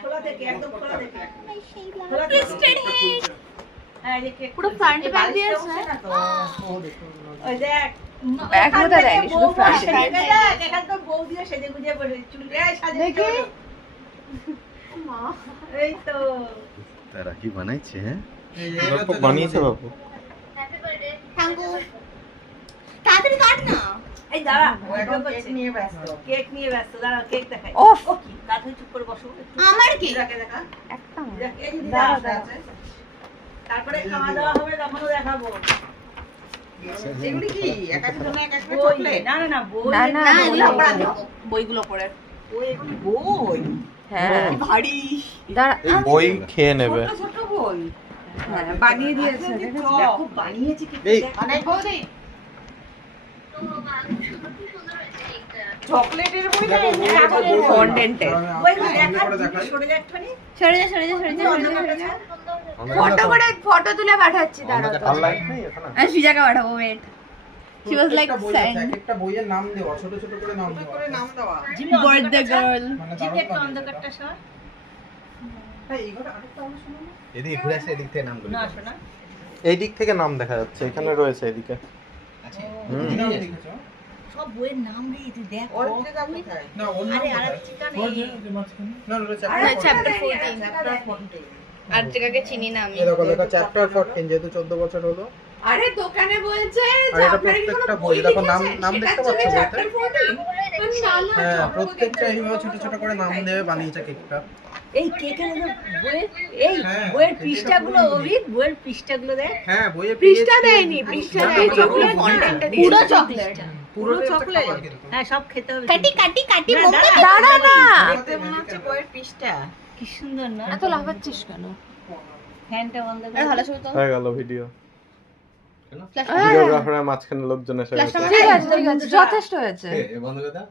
খোলা থেকে একদম খোলা থেকে টুইস্টেড হেড হ্যাঁ এই কেক পুরো ফ্রন্ট ব্যাগ দিয়েছে ও দেখো ওই দেখ ব্যাগ মতো দেয়নি শুধু ফ্রন্ট ব্যাগ এখান তো বউ দিয়ে সেজে গুজে বসে চুলে সাজে দেখি মা এই তো তারা কি বানাইছে হ্যাঁ বাপু বানিয়েছে বাপু থ্যাঙ্ক ইউ তাড়াতাড়ি কাট না এই দাঁড়া কেক নিয়ে ব্যস্ত। কেক নিয়ে ব্যস্ত দাঁড়া কেক দেখাই ওফ ও কি কাঁধে চুপ করে বসো আমার কি দেখে দেখা একটা এই যে দাঁড়া, দাঁড়া দাঁড়া। তারপরে খাওয়া দাওয়া হবে তখনও দেখাবো এগুলি কি এক একটা জন্য এক একটা বই চকলেট? না না না বই না না বই এগুলো পড়া বই। বইগুলো পড়ে ও এগুলি বই। হ্যাঁ কি ভারী। দাঁড়া বই খেয়ে নেবে ছোট ছোট বই। হ্যাঁ বানিয়ে দিয়েছে দেখো বানিয়েছে কি এই অনেক বই। চকলেটের বই না এমনি কাগজের বই। কন্টেন্টের বইগুলো দেখা সরে যা একটুখানি সরে যা সরে যা সরে যা সরে যা ফটো করে ফটো তুলে পাঠাচ্ছি দাঁড়াও আর লাইট নেই এখানে আমি সৃজাকে পাঠাবো ওয়েট She was like প্রত্যেকটা বই আছে, saying এক একটা বইয়ের নাম দেওয়া, ছোট ছোট করে নাম ছোট দেওয়া। করে নাম দেওয়া। জিমি birthday girl মানে জিমি দারুণ একটু বানিয়েছে। অন্ধকারটা সর হ্যাঁ, এই ঘরে আরেকটা হলো শোনো না? এদিকে ঘুরে আসে এদিক থেকে নামগুলো না শোনা এই দিক থেকে নাম দেখা যাচ্ছে এখানে রয়েছে এদিকে হুম। এই নাম দেখেছো? সব বইয়ের নাম দিয়ে তুই দেখ ওর দিকে যাবো কোথায়? না, ওর নাম আরে কোথায়? আরেক চিকা ওর নেই যে- যে মাঝখানে? না, ওটা আরে chapter chapter 14 Chapter 14 আর যেটাকে চিনি না আমি এই দেখো, লেখা chapter 14, যেহেতু 14 বছর হলো। আরে দোকানে বলছে আর এটা প্রত্যেকটা বই, দেখো নাম দেখতে পাচ্ছ বইতে? হ্যাঁ, প্রত্যেকটা এইভাবে ছোট ছোট করে নাম দিয়ে বানিয়েছে কেকটা। এই কেকের বইয়ের এই হ্যাঁ, বইয়ের এটা পৃষ্ঠাগুলো পুরো অভিক বইয়ের পৃষ্ঠাগুলো দেখ হ্যাঁ, বইয়ে পৃষ্ঠা পেজ দেয়নি পেজ পৃষ্ঠা না, দেয় না, চকলেট পুরো কন্টেন্টটা বইটা। দিয়ে পুরো চকলেট পুরো চকলেট? চকলেট কিন্তু। হ্যাঁ সব খেতে হবে কাটি কাটি কাটি না, বোমটা দাঁড়া, দাঁড়া না দেখতে মনে হচ্ছে বইয়ের পৃষ্ঠা। কি সুন্দর না এত লাফাচ্ছিস কেন ফ্যানটা বন্ধ আরে করে ভালো ছবি তো হয়ে গেল ভিডিও ফ্ল্যাশ ভিডিওগ্রাফারের মাঝখানে লোকজন এসে ফ্ল্যাশ গেছে ঠিক আছে ঠিক আছে যথেষ্ট হয়েছে বন্ধ করে দাও